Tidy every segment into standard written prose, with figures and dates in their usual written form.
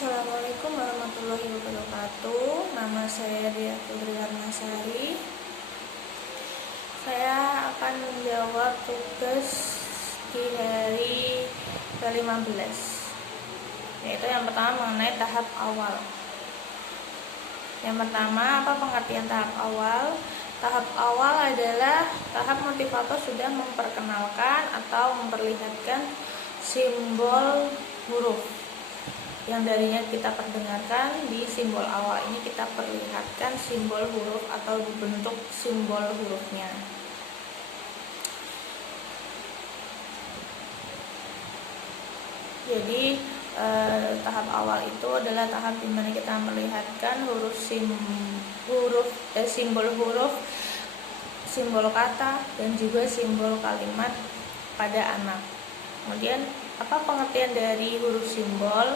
Assalamualaikum warahmatullahi wabarakatuh. Nama saya Dia Putri Karnasari. Saya akan menjawab tugas di hari ke-15, yaitu yang pertama mengenai tahap awal. Yang pertama, apa pengertian tahap awal? Tahap awal adalah tahap motivator sudah memperkenalkan atau memperlihatkan simbol huruf yang darinya kita perdengarkan. Di simbol awal ini kita perlihatkan simbol huruf atau bentuk simbol hurufnya. Jadi tahap awal itu adalah tahap di mana kita melihatkan simbol huruf, simbol kata, dan juga simbol kalimat pada anak. Kemudian apa pengertian dari huruf simbol?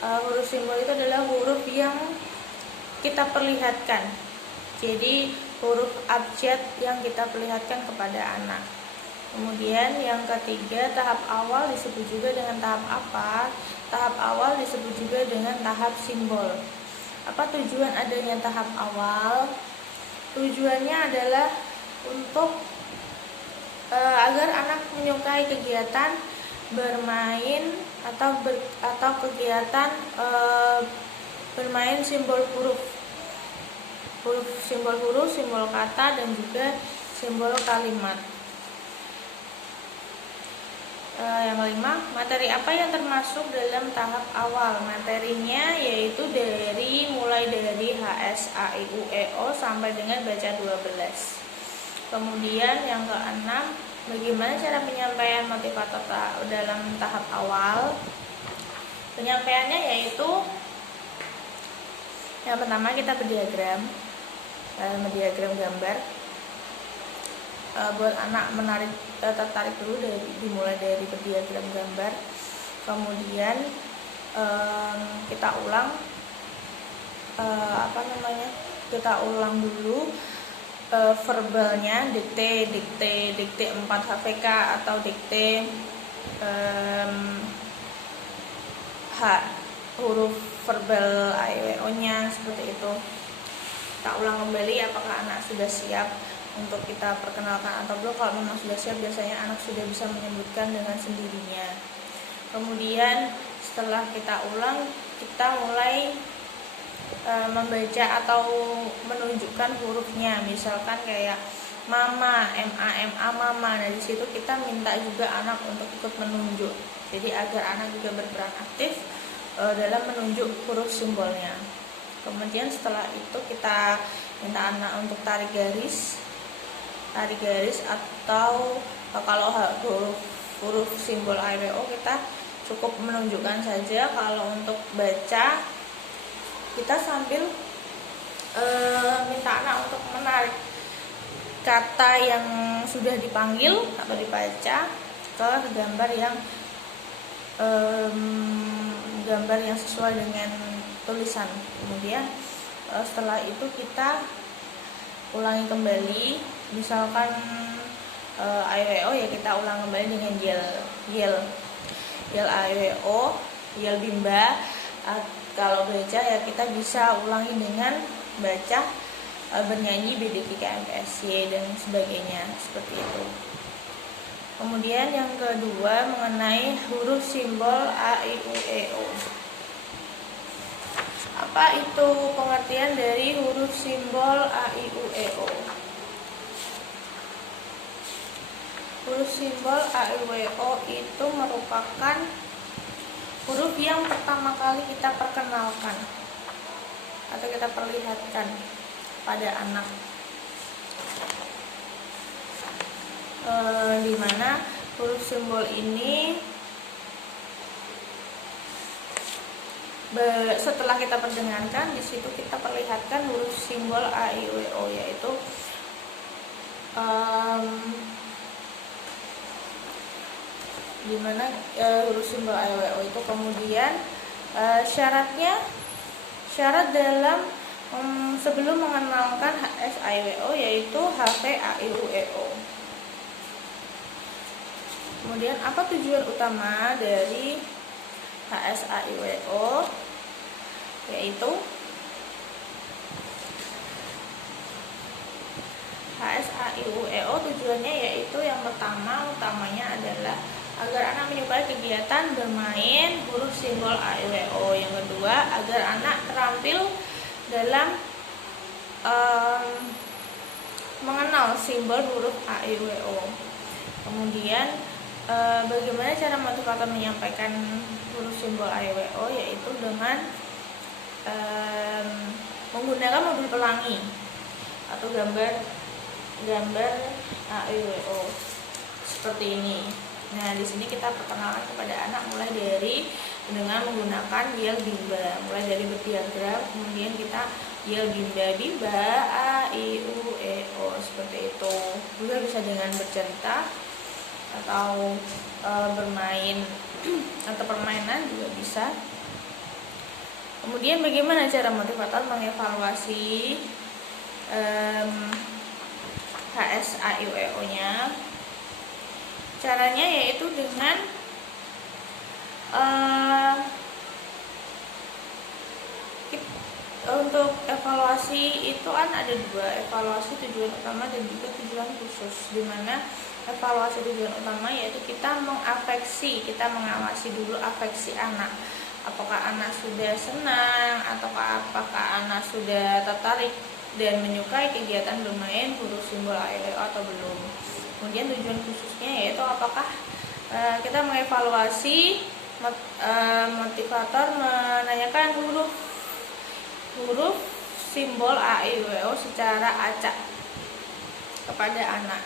Huruf simbol itu adalah huruf yang kita perlihatkan. Jadi huruf abjad yang kita perlihatkan kepada anak. Kemudian yang ketiga, tahap awal disebut juga dengan tahap apa? Tahap awal disebut juga dengan tahap simbol. Apa tujuan adanya tahap awal? Tujuannya adalah untuk agar anak menyukai kegiatan bermain atau kegiatan bermain simbol huruf, simbol kata, dan juga simbol kalimat. Yang kelima, materi apa yang termasuk dalam tahap awal? Materinya yaitu mulai dari HS, A, I, U, E, O sampai dengan baca 12. Kemudian yang keenam, bagaimana cara penyampaian motivator dalam tahap awal? Penyampaiannya yaitu yang pertama kita berdiagram, gambar. Buat anak tertarik dulu dimulai dari berdiagram gambar. Kemudian kita ulang kita ulang dulu verbalnya, dikte 4 HVK atau dikte huruf verbal AIWO nya seperti itu. Kita ulang kembali apakah anak sudah siap untuk kita perkenalkan atau belum. Kalau memang sudah siap, biasanya anak sudah bisa menyebutkan dengan sendirinya. Kemudian setelah kita ulang, kita mulai membaca atau menunjukkan hurufnya. Misalkan kayak mama, MA, mama. Nah, di situ kita minta juga anak untuk ikut menunjuk. Jadi agar anak juga berperan aktif dalam menunjuk huruf simbolnya. Kemudian setelah itu kita minta anak untuk tarik garis, atau kalau huruf simbol AIWO kita cukup menunjukkan saja. Kalau untuk baca, kita sambil minta anak untuk menarik kata yang sudah dipanggil atau dibaca ke gambar yang sesuai dengan tulisan. Kemudian setelah itu kita ulangi kembali. Misalkan AIWO, ya kita ulang kembali dengan yel AIWO, yel bimba. Kalau baca, ya kita bisa ulangi dengan baca bernyanyi BDK KMPSY dan sebagainya, seperti itu. Kemudian yang kedua mengenai huruf simbol A, I, U, E, O. Apa itu pengertian dari huruf simbol A, I, U, E, O? Huruf simbol A, I, U, E, O itu merupakan huruf yang pertama kali kita perkenalkan atau kita perlihatkan pada anak, di mana huruf simbol ini setelah kita perdengarkan, di situ kita perlihatkan huruf simbol A, I, U, E, O, yaitu di mana huruf simbol A, I, U, E, O itu. Kemudian syarat dalam sebelum mengenalkan HS, A, I, U, E, O yaitu HV, A, I, U, E, O. Kemudian apa tujuan utama dari HS, A, I, U, E, O? yaitu HSAIUEO. Tujuannya yaitu yang utamanya adalah agar anak menyukai kegiatan bermain huruf simbol AIWO. Yang kedua, agar anak terampil dalam mengenal simbol huruf AIWO. Kemudian bagaimana cara motivator menyampaikan huruf simbol AIWO, yaitu dengan menggunakan modul pelangi atau gambar AIWO seperti ini. Nah, di sini kita perkenalkan kepada anak mulai dari dengan menggunakan yel bimba, mulai dari berdiagram, kemudian kita yel bimba, biba, a, i, u, e, o, seperti itu. Juga bisa dengan bercerita atau bermain atau permainan juga bisa. Kemudian bagaimana cara motivator mengevaluasi HSAIUEO-nya? Caranya yaitu dengan untuk evaluasi itu kan ada dua, evaluasi tujuan utama dan juga tujuan khusus. Dimana evaluasi tujuan utama yaitu kita mengawasi dulu afeksi anak. Apakah anak sudah senang ataukah apakah anak sudah tertarik dan menyukai kegiatan bermain huruf simbol AIWO atau belum. Kemudian tujuan khususnya yaitu apakah kita mengevaluasi motivator menanyakan huruf simbol AIWO secara acak kepada anak.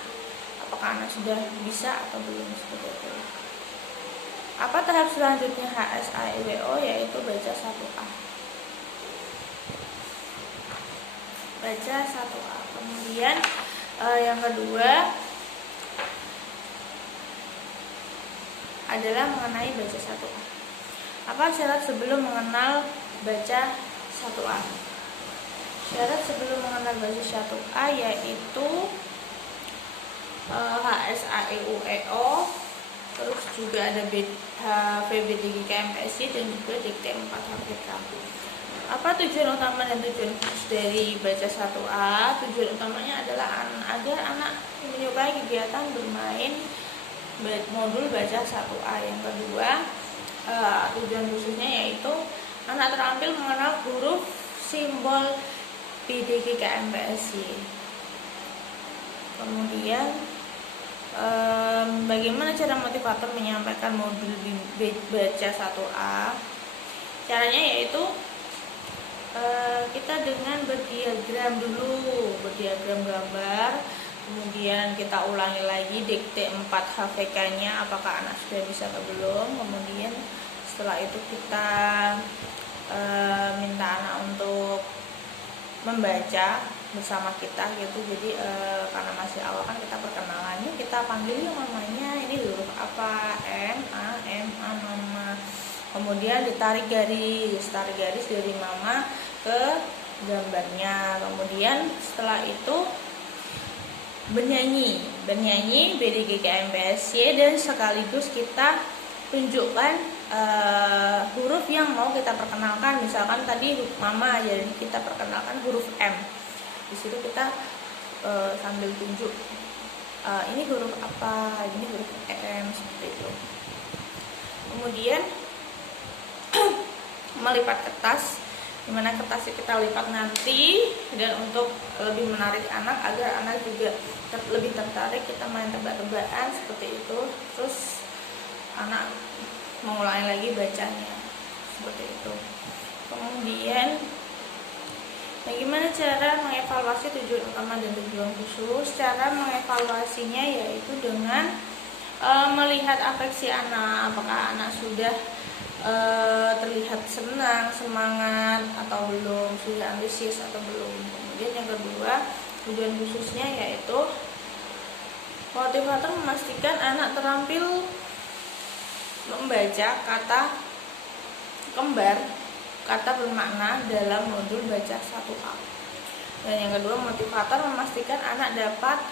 Apakah anak sudah bisa atau belum, seperti itu. Apa tahap selanjutnya HSAIWO, yaitu baca 1A. Baca 1A. Kemudian yang kedua adalah mengenai baca 1A. Apa syarat sebelum mengenal baca 1A? Syarat sebelum mengenal baca 1A yaitu HSAIUEO, terus juga ada VBDGK MPSI dan juga dikte 4 HPK. Apa tujuan utama dan tujuan khusus dari baca 1A? Tujuan utamanya adalah agar anak menyukai kegiatan bermain modul baca 1A. Yang kedua, tujuan khususnya yaitu anak terampil mengenal huruf simbol PDGK MPSI. Kemudian bagaimana cara motivator menyampaikan modul baca 1A? Caranya yaitu kita dengan berdiagram gambar, kemudian kita ulangi lagi dikte 4 HVK-nya apakah anak sudah bisa atau belum. Kemudian setelah itu kita minta anak untuk membaca bersama kita gitu. Jadi karena masih awal kan kita perkenalannya, kita panggil namanya, ini huruf apa, M A mama. Kemudian ditarik garis dari mama ke gambarnya. Kemudian setelah itu bernyanyi BDGK MPSY dan sekaligus kita tunjukkan huruf yang mau kita perkenalkan. Misalkan tadi huruf mama, jadi kita perkenalkan huruf M. Di situ kita sambil tunjuk ini huruf apa, ini huruf M, seperti itu. Kemudian melipat kertas, dimana kertasnya kita lipat nanti, dan untuk lebih menarik anak agar anak juga lebih tertarik, kita main tebak-tebakan seperti itu. Terus anak mengulangi lagi bacanya seperti itu. Kemudian bagaimana cara mengevaluasi tujuan utama dan tujuan khusus? Cara mengevaluasinya yaitu dengan melihat afeksi anak, apakah anak sudah terlihat senang, semangat atau belum, sudah antusias atau belum. Kemudian yang kedua, tujuan khususnya yaitu motivator memastikan anak terampil membaca kata kembar, kata bermakna dalam modul baca 1A. Dan yang kedua, motivator memastikan anak dapat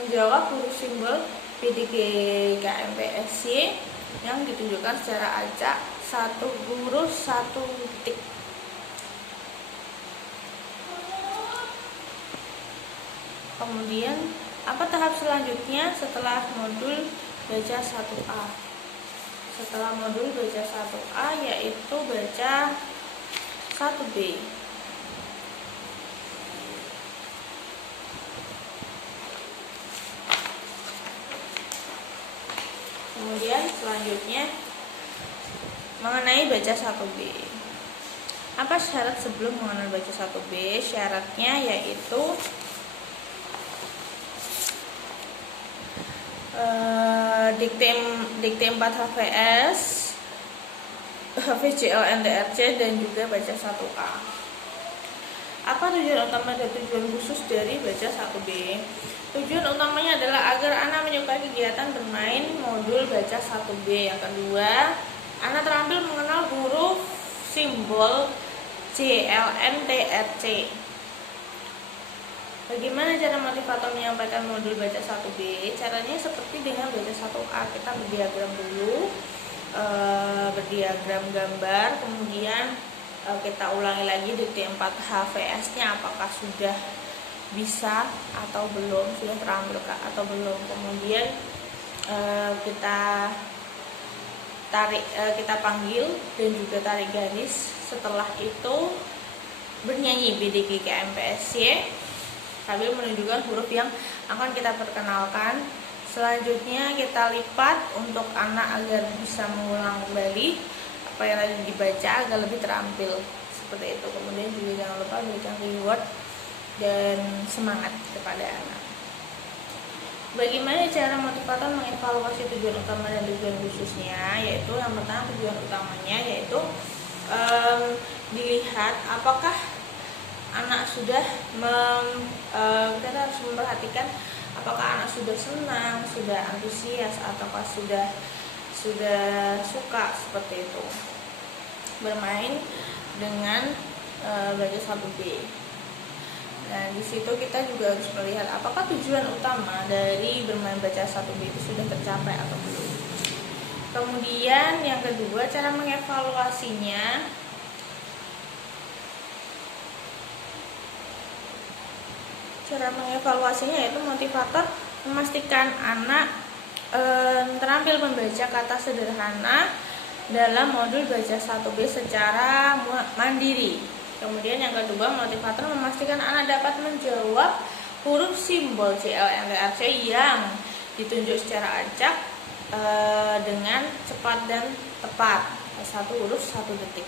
menjawab huruf simbol PDGK MPSY yang ditunjukkan secara acak satu huruf satu detik. Kemudian apa tahap selanjutnya setelah modul baca 1A? Setelah modul baca 1A yaitu baca 1B. Kemudian selanjutnya mengenai baca 1B. Apa syarat sebelum mengenal baca 1B? Syaratnya yaitu dikte 4 HVS, HVJLNDRC dan juga baca 1A. Apa tujuan utama dan tujuan khusus dari baca 1B? Tujuan utamanya adalah agar anak menyukai kegiatan bermain modul baca 1B. Yang kedua, anak terampil mengenal huruf simbol JLNTRC. Bagaimana cara motivator menyampaikan modul baca 1B? Caranya seperti dengan baca 1A. Kita berdiagram dulu, berdiagram gambar, kemudian kita ulangi lagi dikte 4 HVS-nya apakah sudah bisa atau belum, sudah terampil atau belum. Kemudian kita panggil dan juga tarik garis. Setelah itu bernyanyi BDGKMPSY sambil menunjukkan huruf yang akan kita perkenalkan. Selanjutnya kita lipat untuk anak agar bisa mengulang kembali apa yang tadi dibaca agar lebih terampil seperti itu. Kemudian juga jangan lupa berikan reward dan semangat kepada anak. Bagaimana cara motivator mengevaluasi tujuan utama dan tujuan khususnya? Yaitu yang pertama, tujuan utamanya yaitu dilihat apakah anak sudah kita harus memperhatikan apakah anak sudah senang, sudah antusias, ataukah sudah suka seperti itu bermain dengan baca 1B. Nah, di situ kita juga harus melihat apakah tujuan utama dari bermain baca 1B itu sudah tercapai atau belum. Kemudian yang kedua, cara mengevaluasinya. Cara mengevaluasinya yaitu motivator memastikan anak terampil membaca kata sederhana dalam modul baca 1B secara mandiri. Kemudian yang kedua, motivator memastikan anak dapat menjawab huruf simbol JLNTRC yang ditunjuk secara acak dengan cepat dan tepat, satu huruf satu detik.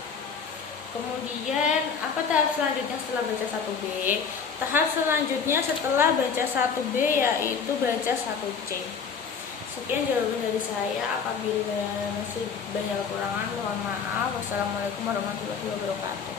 Kemudian apa tahap selanjutnya setelah baca 1B? Tahap selanjutnya setelah baca 1B yaitu baca 1C. Sekian jawaban dari saya. Apabila masih banyak kekurangan mohon maaf. Wassalamualaikum warahmatullahi wabarakatuh.